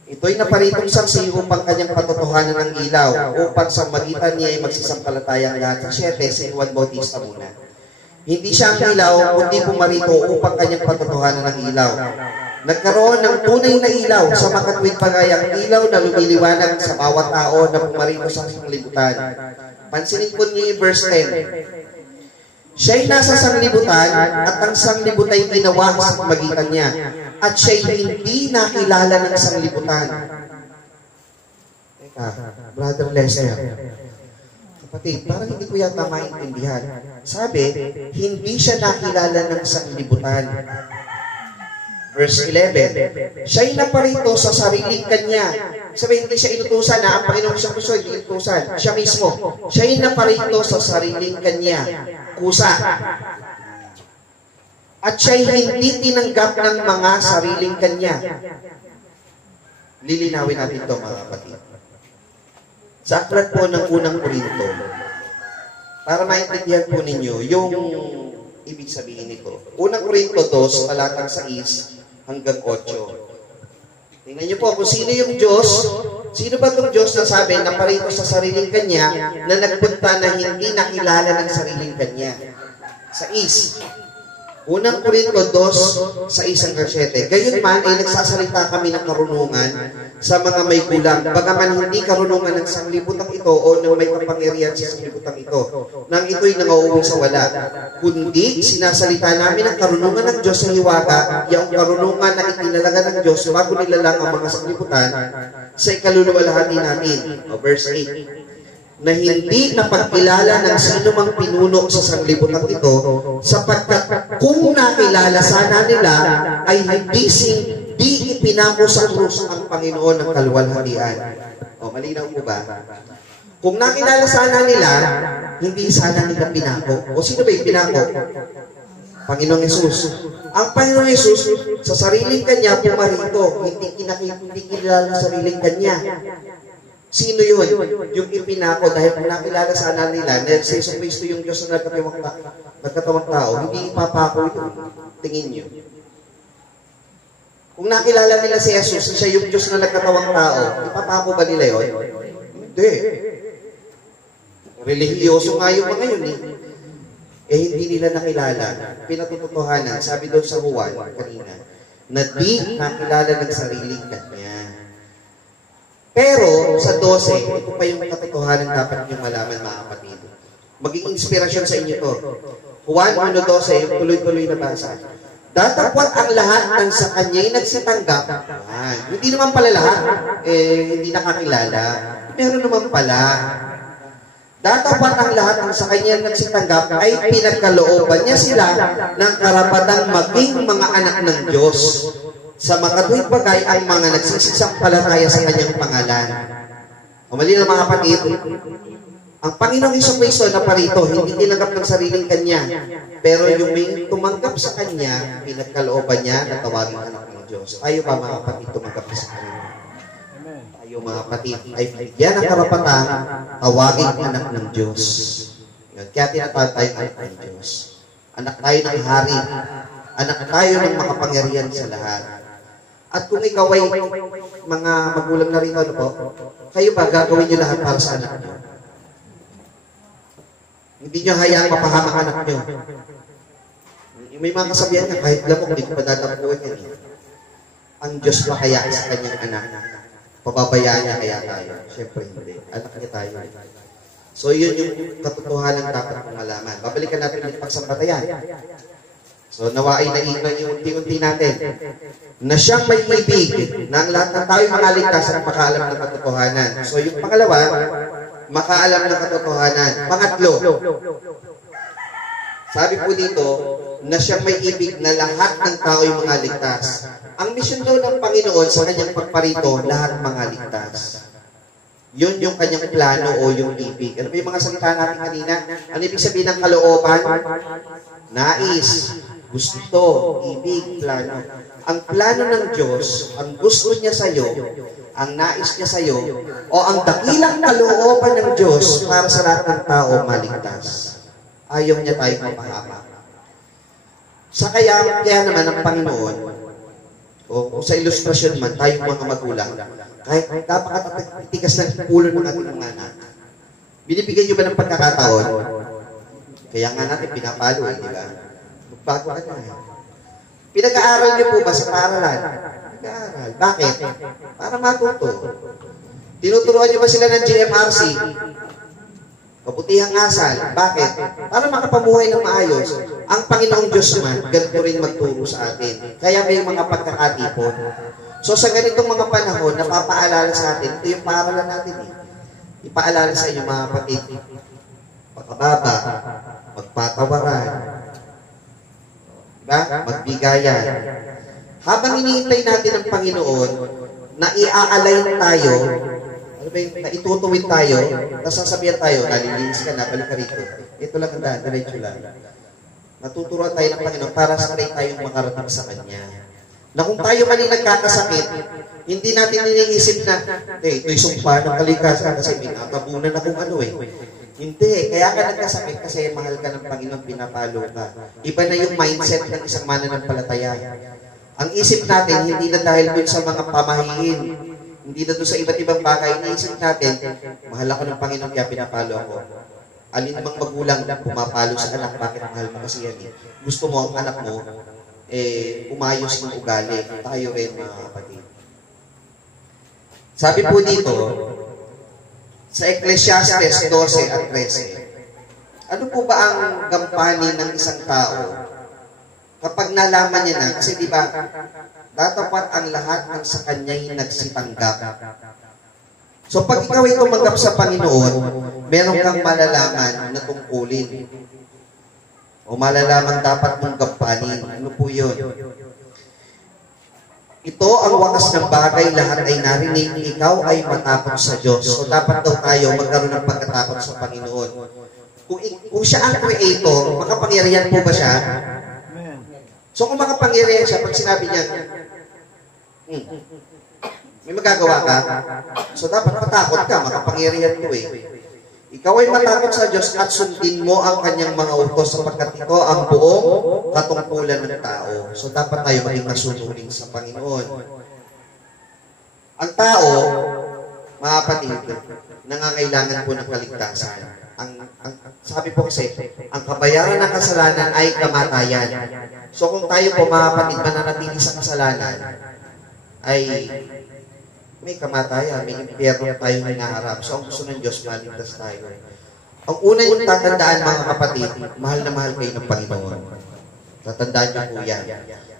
Ito'y naparitong saksi upang kanyang patotohanan ng ilaw, upang sa magitan niya ay magsasampalataya ang lahat. Sa 7, si Juan Bautista muna. Hindi siya ang ilaw, kundi pumarito upang kanyang patotohanan ng ilaw. Nagkaroon ng tunay na ilaw sa makatwid pagayang ilaw na lumiliwanag sa bawat tao na pumarito sa sanglibutan. Pansinin po niyo yung verse 10. Siya'y nasa sanglibutan at ang sanglibutan ay ginawa sa magitan niya. At siya'y hindi nakilala ng sanglibutan. Teka, Brother Lester. Kapatid, parang hindi ko yata maintindihan. Sabi, hindi siya nakilala ng sanglibutan. Verse 11, siya'y naparito sa sariling kanya. Sabi, hindi siya inutusan na ang Panginoong siyang gusto, hindi inutusan. Siya mismo. Siya'y naparito sa sariling kanya. Kusa. At siya'y hindi tinanggap ng mga sariling kanya. Lilinawin natin ito, mga kapatid. Sa aklat po ng unang Korinto, para maintindihan po ninyo yung ibig sabihin nito. Unang Korinto 2, talatang 6 hanggang 8. Tingnan niyo po kung sino yung Diyos. Sino ba itong Diyos na sabi na parito sa sariling kanya na nagpunta na hindi nakilala ng sariling kanya? 6. Unang Korinto 2, 6 hanggang 7. Gayon man ay nagsasalita kami ng karunungan sa mga may kulang, bagaman hindi karunungan ng sanglibutang ito o ng may kapangyarihan sa sanglibutang ito, nang ito'y nangauwi sa wala. Kundi sinasalita namin ang karunungan ng Diyos sa hiwaga, yung karunungan na itinalaga ng Diyos bago nilalang ang mga sanglibutan sa ikaluluwalhati natin. Verse 8. na hindi napagkilala ng sino mang pinuno sa sanglibutan ito, sapagkat kung nakilala sana nila, ay hindi ipinako sa krus ang Panginoon ng kaluwalhatian. O, malinaw po ba? Kung nakilala sana nila, hindi sana nila pinako. O sino ba yung pinako? Panginoong Yesus. Ang Panginoong Yesus, sa sariling Kanya, pumarito. Hindi kilala sa sariling Kanya. Sino yun? Yung ipinako, dahil kung nakilala sana nila, na si Jesus Cristo yung Diyos na nagkatawang tao, hindi ipapako yun. Tingin nyo. Kung nakilala nila si Jesus, siya yung Diyos na nagkatawang tao, ipapako ba nila yun? Hindi. Relihiyoso nga yung mga yun eh. Eh hindi nila nakilala. Pinatututuhanan, sabi doon sa Juan kanina, na di nakilala ng sariling Kanya. Pero sa 12, ito pa yung katotohanan dapat niyong malaman, mga kapatid. Maging inspirasyon sa inyo to. Juan 1:12, yung tuloy-tuloy na basa. Datapwat ang lahat ng sa Kanya'y nagsitanggap. Hindi naman pala lahat, hindi nakakilala. Meron naman pala. Datapwat ang lahat ng sa Kanya'y nagsitanggap ay pinagkalooban niya sila ng karapatang maging mga anak ng Diyos. Sa makatuwid bagay ang mga nagsisisampalataya sa Kanyang pangalan. O mali na mga kapatid, ang Panginoong Jesucristo na parito, hindi tinanggap ng sariling Kanya. Pero yung may tumanggap sa Kanya, pinagkalooban niya na tawaging anak ng Diyos. Tayo ba mga kapatid tumanggap sa Kanya? Tayo mga kapatid ay bigyan ang karapatang tawaging anak ng Diyos. Kaya tinatawag tayo anak ng Diyos. Anak tayo ng hari. Anak tayo ng makapangyarihan sa lahat. At kung ikaw ay mga magulang na rin, ano po, kayo ba gagawin niyo lahat para sa anak niyo? Hindi niyo hayaang mapahamak anak niyo. May mga kasabihan niya, kahit lamok, hindi ko padadapuin yan. Ang Diyos ba kaya sa Kanyang anak? Pababayaan niya kaya tayo? Siyempre hindi. Anak niya tayo. So yun yung katotohanan dapat kong malaman. Babalikan natin yung pagsambatayan. So nawa ay naiiwan yung unti-unti natin na siyang may ibig na ang lahat ng tao'y makaligtas at makaalam ng katotohanan. So yung pangalawa, makaalam ng katotohanan. Pangatlo, sabi po dito na siyang may ibig na lahat ng tao'y makaligtas. Ang misyon daw ng Panginoon sa Kanyang pagparito, lahat makaligtas. Yun yung Kanyang plano o yung ibig. Ano ba yung mga salita natin kanina? Ano ibig sabihin ng kalooban? Nais, gusto, ibig, plano. Ang plano ng Diyos, ang gusto niya sa'yo, ang nais niya sa'yo, o ang dakilang kalooban ng Diyos para sa lahat ng tao maligtas. Ayaw niya tayo mapahamak. Sa kaya naman ang Panginoon, o sa ilustrasyon man, tayong mga magulang, kahit napakatitigas ng ulo ng ating mga anak, binibigyan niyo ba ng pagkakataon? Kaya nga natin pinapalo, di ba? Magbago ka na. Pinag-aaral niyo po ba sa paaralan? Pinag-aaral. Bakit? Para matuto. Tinuturuan niyo ba sila ng GMRC? Kabutihang asal. Bakit? Para makapamuhay ng maayos. Ang Panginoong Diyos man, ganito rin magturo sa atin. Kaya may mga pagkakatipon. So sa ganitong mga panahon, napapaalala sa atin, ito yung paaralan natin eh. Ipaalala sa inyo mga kapatid, pagkababa, magpatawaran, diba? Magbigayan. Habang iniintay natin ang Panginoon, na iaalay tayo, ano ba yung, na itutuwid tayo, nasasabihan tayo, nalilinis ka na, balik ka rito. Ito lang ang daan, diretso lang. Natuturuan tayo ng Panginoon para sanay tayong makarating sa Kanya. Na kung tayo man yung nagkakasakit, hindi natin iniisip na, ito'y sumpa ng kalikasan kasi may natabunan na kung ano eh. Hindi, kaya ka nagkasakit kasi mahal ka ng Panginoon, pinapalo ka. Iba na yung mindset ng isang mananampalataya. Ang isip natin, hindi na dahil dun sa mga pamahiin, hindi na dun sa iba't ibang bagay, iniisip natin, mahal ako ng Panginoon kaya pinapalo ako. Alin namang magulang na pumapalo sa anak, bakit mahal mo kasi yan eh. Gusto mo ang anak mo, umayos ng ugali. Tayo rin, mga kapatid. Sabi po dito, sa Ecclesiastes 12 at 13, ano po ba ang gampanin ng isang tao kapag nalaman niya na, kasi di ba, datapat ang lahat ng sa kanya'y nagsitanggap. So pag ikaw ay tumanggap sa Panginoon, meron kang malalaman na tungkulin. O malalaman dapat mong gampanin. Ano po yun? Ito ang wakas ng bagay, lahat ay narinig, ikaw ay matakot sa Diyos. So dapat daw tayo magkaroon ng pagkatakot sa Panginoon. Kung siya ang creator, makapangyarihan po ba siya? So kung makapangyarihan siya, pag sinabi niya, may magagawa ka, so dapat matakot ka, makapangyarihan ko eh. Ikaw ay matakot sa Diyos at sundin mo ang kanyang mga utos sapagkat ito ang buong katungkulan ng tao. So dapat tayo maging masunurin sa Panginoon. Ang tao, mga kapatid, nangangailangan po ng kaligtasan. Sabi po kasi, ang kabayaran ng kasalanan ay kamatayan. So kung tayo po mga kapatid mananatili sa kasalanan, ay may kamatayan, may impyerno tayong hinaharap. So, ang gusto ng Diyos, maligtas tayo. Ang una yung tatandaan, mga kapatid, mahal na mahal kayo ng Panginoon. Tatandaan niyo po yan.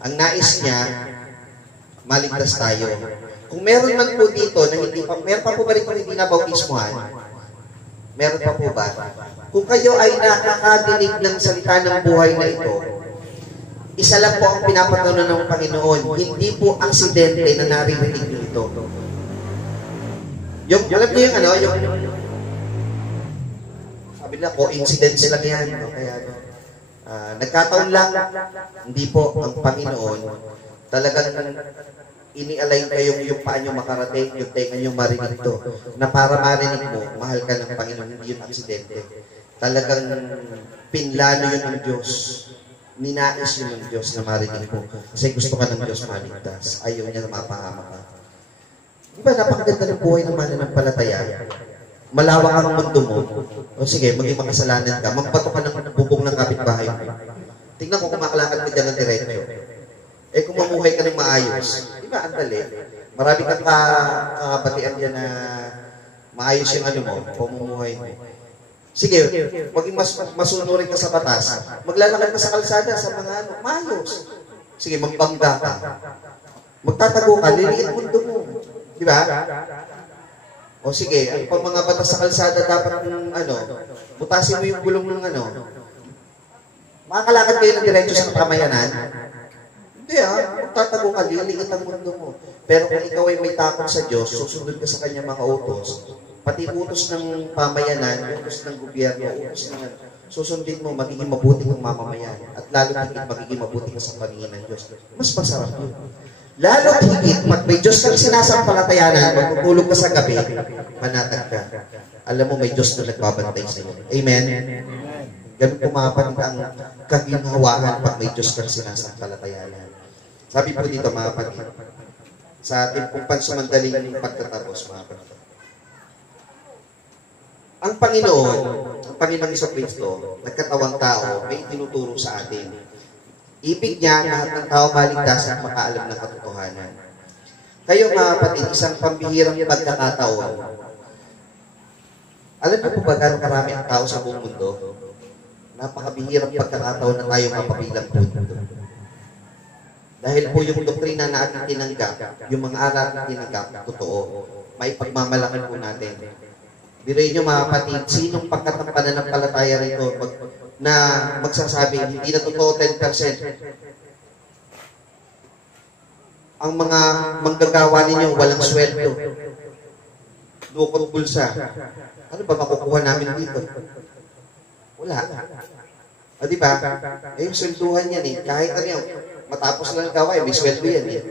Ang nais niya, maligtas tayo. Kung meron man po dito, na hindi pa, meron pa po ba rin kung hindi nabautismuhan? Meron pa po ba? Kung kayo ay nakakadinig ng salita ng buhay na ito, isa lang po ang pinapatunan ng Panginoon, hindi po aksidente na naririnig niyo ito. Alam niyo yung sabi nila, coincidence lang yan. No? Kaya, nagkataon lang, hindi po ang Panginoon, talagang ini-align kayong yung paa nyo makarating, yung tenga nyo marinig ito, na para marinig mo, mahal ka ng Panginoon, hindi yung aksidente. Talagang pinlano yun ng Diyos. Ninais yun ng Diyos na marinig mo. Kasi gusto ka ng Diyos maligtas. Ayaw niya na mapahama ka. Di ba napakaganda ng buhay ng mananampalataya? Malawak ang mundo mo. O sige, maging makasalanan ka. Magpato ka ng bubong ng kapitbahay mo. Tingnan ko kung makalakad ka dyan ng diretso. Eh kung mamuhay ka ng maayos, di ba ang dali? Marami kang kakabatian dyan na maayos yung ano mo, pamumuhay mo. Sige, maging masunurin ka sa batas. Maglalakad ka sa kalsada sa mga ano, maayos. Sige, magbangga ka. Magtatago ka, liliit mundo mo. Di ba? O sige, pag mga batas sa kalsada dapat ng butasin mo yung gulong ng makakalakad kayo ng diretso sa pamayanan. Hindi magtatago ka, liliit ang mundo mo. Pero kung ikaw ay may takot sa Diyos, susunod ka sa kanyang mga utos, pati utos ng pamayanan, utos ng gobyerno, utos ng susundin mo, magiging mabuti kang mamamayan. At lalo higit magiging mabuti ka sa paningin ng Diyos. Mas masarap yun. Lalo higit, pag may Diyos kang sinasampalatayanan, magtutulog ka sa gabi, panatag ka. Alam mo, may Diyos na nagbabantay sa iyo. Amen? Ganun pumapan ang kaginhawaan pag may Diyos kang sinasampalatayanan. Sabi po dito, mga kapatid, sa ating pong pansumandaling pagtatapos, mga kapatid. Ang Panginoong Jesucristo, nagkatawang tao, may tinuturo sa atin. Ibig niya, lahat ng tao maligtas at makaalam ng katotohanan. Kayo mga kapatid, isang pambihirang pagkakataon. Alam niyo po ba gano'ng karami ang tao sa buong mundo? Napakabihirang pagkakataon na tayo mapabilang po dito. Dahil po yung doktrina na ating tinanggap, yung mga aral na tinanggap, totoo. May pagmamalakan po natin. Biruin niyo mga kapatid, sinong pagkat ng pananampalataya rito na magsasabi, hindi na totoo 10%. Ang mga manggagawa ninyo, walang sweldo. Dukot bulsa. Ano ba makukuha namin dito? Wala. O diba? Eh, yung swelduhan yan eh. Kahit ano yung matapos lang gawa, may sweldo yan eh.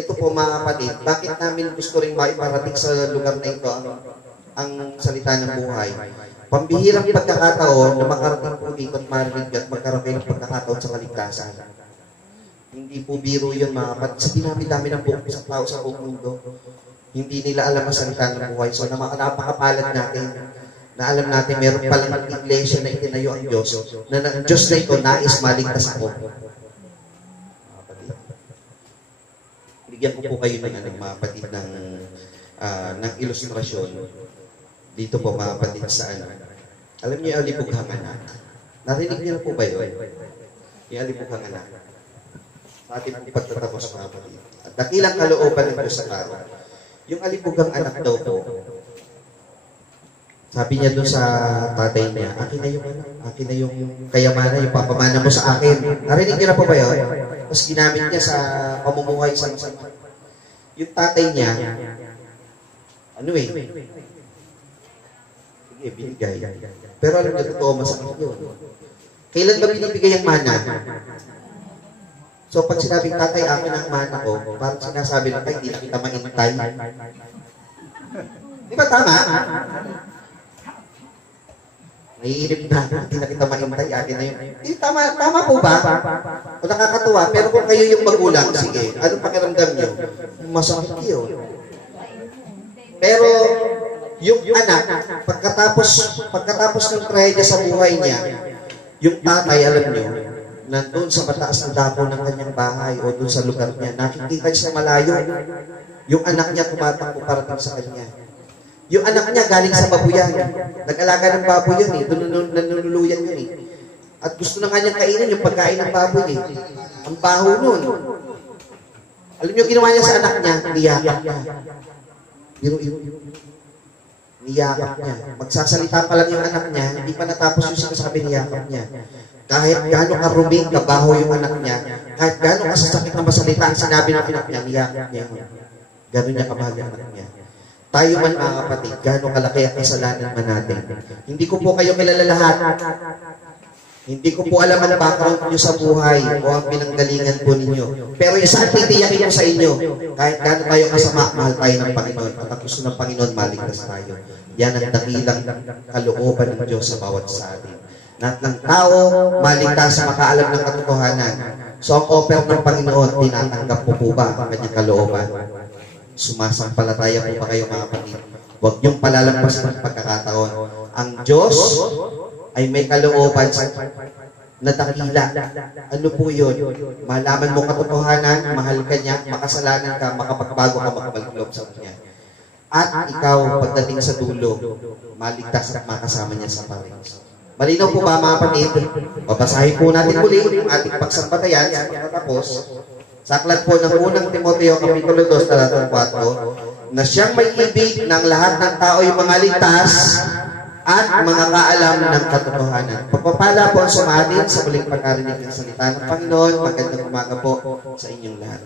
Ito po mga kapatid, bakit namin gusto rin maiparating sa lugar na ito ang salita ng buhay? Pambihirang pagkakataon na makarating po dito at marinig at magkaroon ng pagkakataon sa kaligtasan. Hindi po biro yun mga kapatid. Sa dinami-dami ng buong sa tao sa buong mundo, hindi nila alam ang salita ng buhay. So napakapalad natin na alam natin meron palang iglesia na itinayo ang Diyos, na ang Diyos na ito nais maligtas ako. Bigyan ko po kayo ng mga kapatid ng ilustrasyon. Dito po mga kapatid sa alam niyo yung alibughang anak. Narinig niyo na po ba yun? Yung alibughang anak. Sa ating pagtatapos mga kapatid. At dakilang kalooban ng Diyos sa tao. Yung alibugang anak daw po, sabi niya doon sa tatay niya, akin na yung anak, akin na yung kayamanan, yung papamana mo sa akin. Narinig niyo na po ba yun? Tapos ginamit niya sa pamumuhay sa yung tatay niya, ano eh, sige, binigay. Pero alam niyo, totoo, masakit yun. Kailan ba binibigay ang mana? So, pag sinabing tatay, akin ang mana ko, parang sinasabi ng tay, hindi na kita maintay. Di ba tama? Naiinip na, hindi na kita maintay, akin na yun. Tama po ba? O nakakatuwa, pero kung kayo yung magulang, sige, anong pakiramdam nyo? Masakit yun. Pero, yung anak, pagkatapos ng trahedya sa buhay niya, yung tatay, alam nyo, nandun sa mataas na dako ng kanyang bahay o doon sa lugar niya, nakikita siya malayo. Yung anak niya tumatakbo parating sa kanya. Yung anak niya galing sa babuyan. Nag-alaga ng baboy yun eh. Nanunuluyan yun eh. At gusto na nga niyang kainin yung pagkain ng baboy eh. Ang baho nun. Alam niyo, ginawa niya sa anak niya, niyakap niya. Niyakap niya. Magsasalita pa lang yung anak niya, hindi pa natapos yung sinasabi niyakap niya. Kahit gano'ng karuming, kabaho yung anak niya, kahit gano'ng kasasakit na masalita ang sinabi ng anak niya, niyakap niya. Gano'n niya kamahal yung anak niya. Tayo man mga kapatid, gano'ng kalaki ang kasalanan man natin. Hindi ko po kayo kilala lahat. Hindi ko po alam ang background niyo sa buhay o ang pinanggalingan po ninyo. Pero isa ang titiyakin ko sa inyo, kahit gano'n tayo kasama, mahal tayo ng Panginoon. At ang gusto ng Panginoon, maligtas tayo. Yan ang dakilang kalooban ng Diyos sa bawat sa atin. Lahat ng tao, maligtas, makaalam ng katotohanan. So ang offer ng Panginoon, tinatanggap po ba ang kanyang kalooban? Sumasampalataya po ba kayo mga kapatid? Huwag niyong palalampasin ang pagkakataon. Ang Diyos ay may kalooban na dakila. Ano po yun? Malaman mo katotohanan, mahal ka niya, makasalanan ka, makapagbago ka, makabalik sa kanya. At ikaw, pagdating sa dulo, maligtas at makasama niya sa paris. Malinaw po ba mga kapatid? Babasahin po natin muli ang ating pagsambatayan sa pagkatapos. Sa aklat po ng unang Timoteo, Kapitulo 2, talatang 4, na siyang may ibig ng lahat ng tao yung mga ligtas at mga kaalam ng katotohanan. Pagpapala po ang sumatin sa muling pagkarinig ng salita ng Panginoon. Magandang umaga po sa inyong lahat.